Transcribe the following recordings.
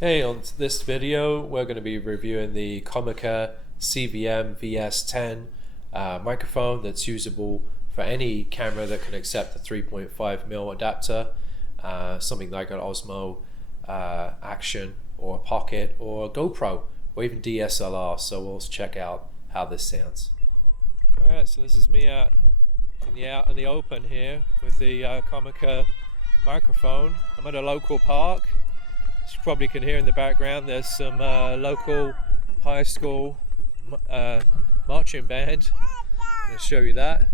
Hey, on this video we're going to be reviewing the COMICA CVM-VS10 microphone that's usable for any camera that can accept the 3.5mm adapter, something like an Osmo Action or a Pocket or a GoPro or even DSLR. So we'll check out how this sounds. Alright, so this is me out in the open here with the COMICA microphone. I'm at a local park. As you probably can hear in the background, there's some local high school marching band. I'm going to show you that.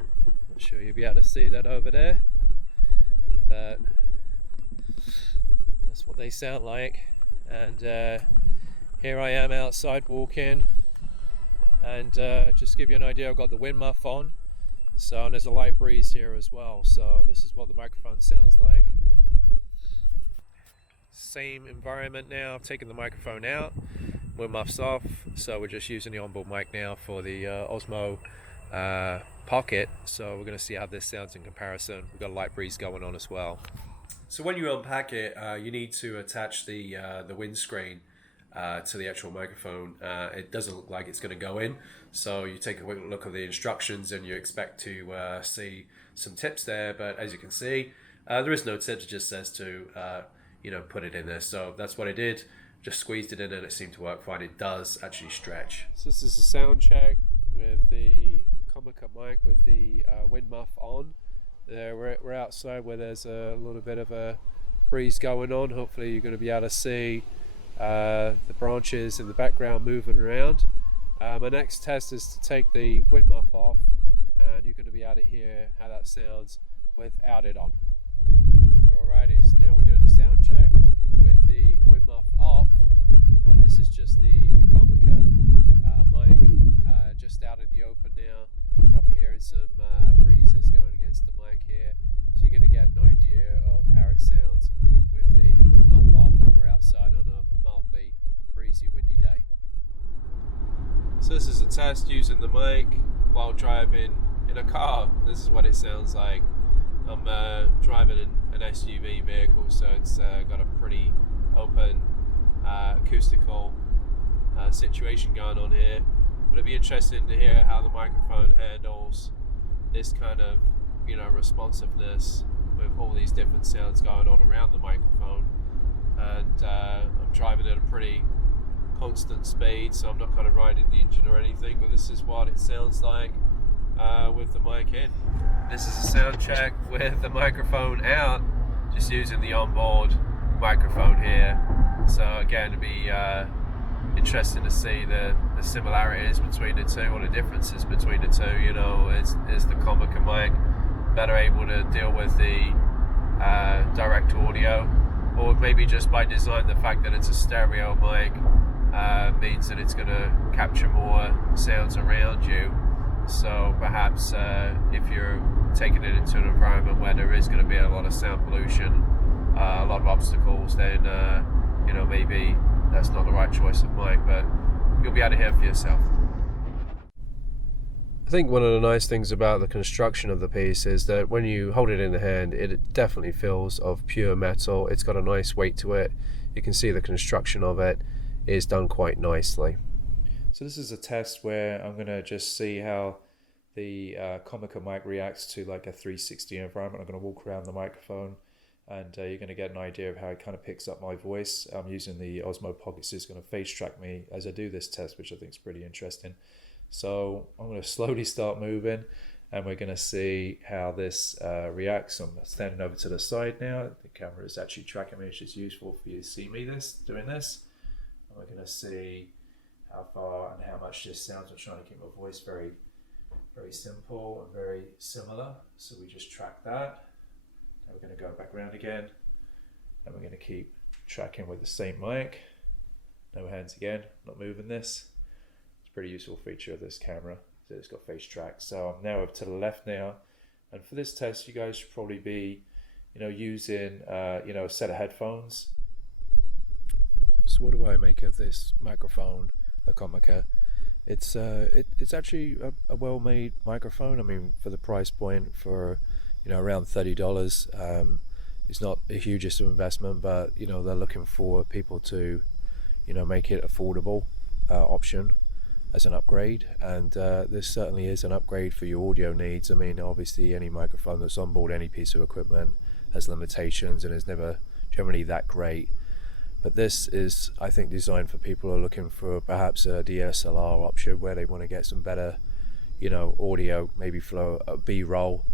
I'm not sure you'll be able to see that over there, but that's what they sound like. And here I am outside walking, and just to give you an idea, I've got the wind muff on. So, and there's a light breeze here as well. So this is what the microphone sounds like. Same environment now. I've taken the microphone out. Wind muff's off. So we're just using the onboard mic now for the Osmo Pocket. So we're going to see how this sounds in comparison. We've got a light breeze going on as well. So when you unpack it, you need to attach the windscreen to the actual microphone. It doesn't look like it's going to go in, so you take a quick look at the instructions and you expect to see some tips there, but as you can see, there is no tip. It just says to put it in there. So that's what I did, just squeezed it in and it seemed to work fine. It does actually stretch. So this is a sound check with the COMICA mic with the wind muff on. We're outside where there's a little bit of a breeze going on. Hopefully you're going to be able to see the branches in the background moving around. My next test is to take the wind muff off, and you're going to be able to hear how that sounds without it on. Alrighty, so now we're doing a sound check with the wind muff off, and this is just the COMICA mic, just out in the open now. You're probably hearing some breezes going against the mic here, so you're going to get an idea of how it sounds with the wind muff off when we're outside on a mildly breezy, windy day. So this is a test using the mic while driving in a car. This is what it sounds like. I'm driving an SUV vehicle, so it's got a pretty open acoustical situation going on here. But it'd be interesting to hear how the microphone handles this kind of responsiveness with all these different sounds going on around the microphone. And I'm driving at a pretty constant speed, so I'm not kind of riding the engine or anything, but this is what it sounds like with the mic in. This is a sound check with the microphone out, just using the onboard microphone here. So again, it'd be interesting to see the similarities between the two, or the differences between the two. Is the COMICA mic better able to deal with the direct audio, or maybe just by design the fact that it's a stereo mic means that it's going to capture more sounds around you. So perhaps if you're taking it into an environment where there is going to be a lot of sound pollution, a lot of obstacles, then maybe that's not the right choice of mic, but you'll be able to hear for yourself. I think one of the nice things about the construction of the piece is that when you hold it in the hand, it definitely feels of pure metal. It's got a nice weight to it. You can see the construction of it is done quite nicely. So this is a test where I'm going to just see how the COMICA mic reacts to like a 360 environment. I'm going to walk around the microphone, and you're going to get an idea of how it kind of picks up my voice. I'm using the Osmo Pocket, so it's going to face track me as I do this test, which I think is pretty interesting. So I'm going to slowly start moving, and we're going to see how this reacts. I'm standing over to the side now. The camera is actually tracking me, which is useful for you to see me doing this. And we're going to see how far and how much this sounds. I'm trying to keep my voice very, very simple and very similar. So we just track that. Now we're going to go back around again, and we're going to keep tracking with the same mic. No hands again, not moving this. It's a pretty useful feature of this camera, that it's got face track. So I'm now over to the left now, and for this test you guys should probably be using a set of headphones. So what do I make of this microphone, the COMICA? It's actually a well-made microphone. I mean, for the price point, for around $30, it's not the hugest of investment, but they're looking for people to make it affordable option as an upgrade, and this certainly is an upgrade for your audio needs. I mean, obviously any microphone that's on board any piece of equipment has limitations and is never generally that great. But this is, I think, designed for people who are looking for perhaps a DSLR option where they want to get some better, audio, maybe for a B-roll,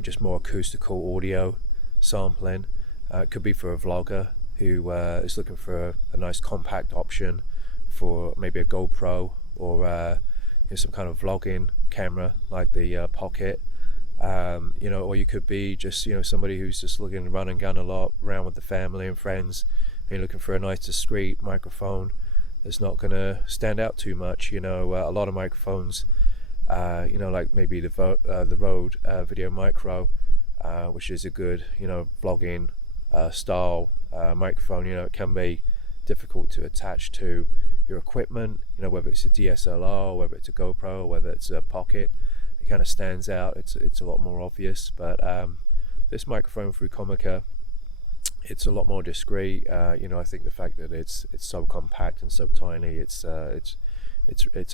just more acoustical audio sampling. It could be for a vlogger who is looking for a nice compact option for maybe a GoPro or some kind of vlogging camera like the Pocket. Or you could be just somebody who's just looking to run and gun a lot around with the family and friends. You're looking for a nice discreet microphone that's not going to stand out too much. A lot of microphones, like maybe the Rode VideoMicro, which is a good vlogging style microphone. It can be difficult to attach to your equipment, whether it's a DSLR, whether it's a GoPro, whether it's a Pocket. It kind of stands out. It's a lot more obvious. But this microphone through COMICA, it's a lot more discreet. I think the fact that it's so compact and so tiny, it's a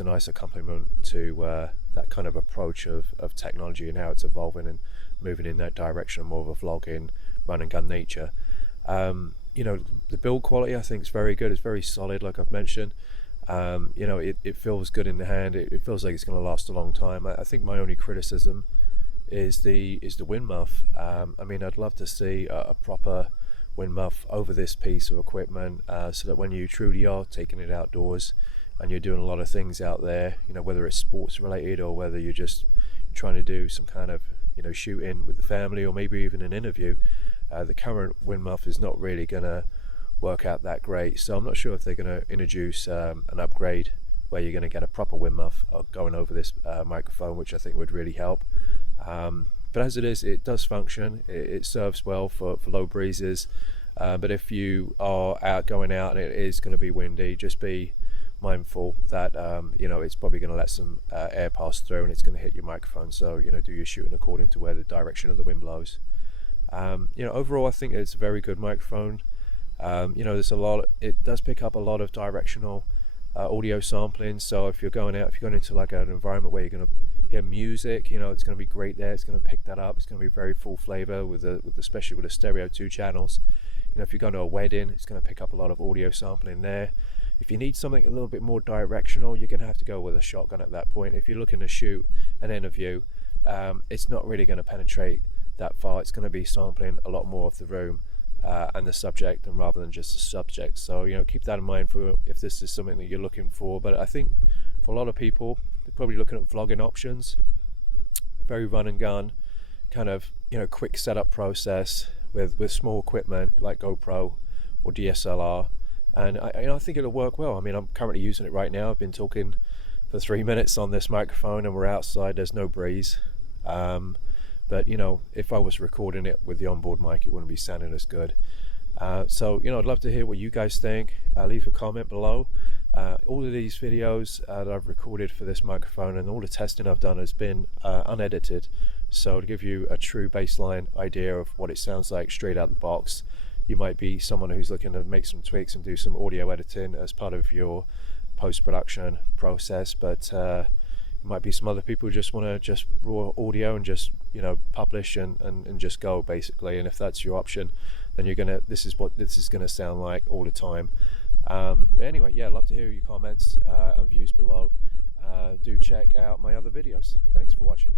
nice accompaniment to that kind of approach of technology and how it's evolving and moving in that direction, more of a vlogging, run and gun nature. The build quality I think is very good. It's very solid, like I've mentioned. It feels good in the hand. It feels like it's going to last a long time. I think my only criticism is the wind muff. I mean, I'd love to see a proper wind muff over this piece of equipment, so that when you truly are taking it outdoors and you're doing a lot of things out there, whether it's sports related or whether you're just trying to do some kind of shooting with the family or maybe even an interview, the current wind muff is not really going to work out that great. So I'm not sure if they're going to introduce an upgrade where you're going to get a proper wind muff going over this microphone, which I think would really help. But as it is, it does function. It serves well for low breezes. But if you are going out and it is going to be windy, just be mindful that it's probably going to let some air pass through and it's going to hit your microphone. So do your shooting according to where the direction of the wind blows. Overall, I think it's a very good microphone. There's a lot. It does pick up a lot of directional audio sampling. So if you're going into like an environment where you're going to hear music, it's going to be great there. It's going to pick that up. It's going to be very full flavor especially with the stereo 2 channels. If you're going to a wedding, it's going to pick up a lot of audio sampling there. If you need something a little bit more directional, you're going to have to go with a shotgun at that point. If you're looking to shoot an interview, it's not really going to penetrate that far. It's going to be sampling a lot more of the room and the subject, and rather than just the subject. So keep that in mind for if this is something that you're looking for. But I think for a lot of people, they're probably looking at vlogging options, very run and gun, kind of quick setup process with small equipment like GoPro or DSLR, and I think it'll work well. I mean, I'm currently using it right now. I've been talking for 3 minutes on this microphone and we're outside, there's no breeze. But if I was recording it with the onboard mic, it wouldn't be sounding as good. So I'd love to hear what you guys think. Leave a comment below. All of these videos that I've recorded for this microphone and all the testing I've done has been unedited, so to give you a true baseline idea of what it sounds like straight out the box. You might be someone who's looking to make some tweaks and do some audio editing as part of your post-production process, but there might be some other people who just want to just raw audio and just publish and just go basically. And if that's your option, then this is what this is gonna sound like all the time. Anyway, yeah, I'd love to hear your comments and views below. Do check out my other videos. Thanks for watching.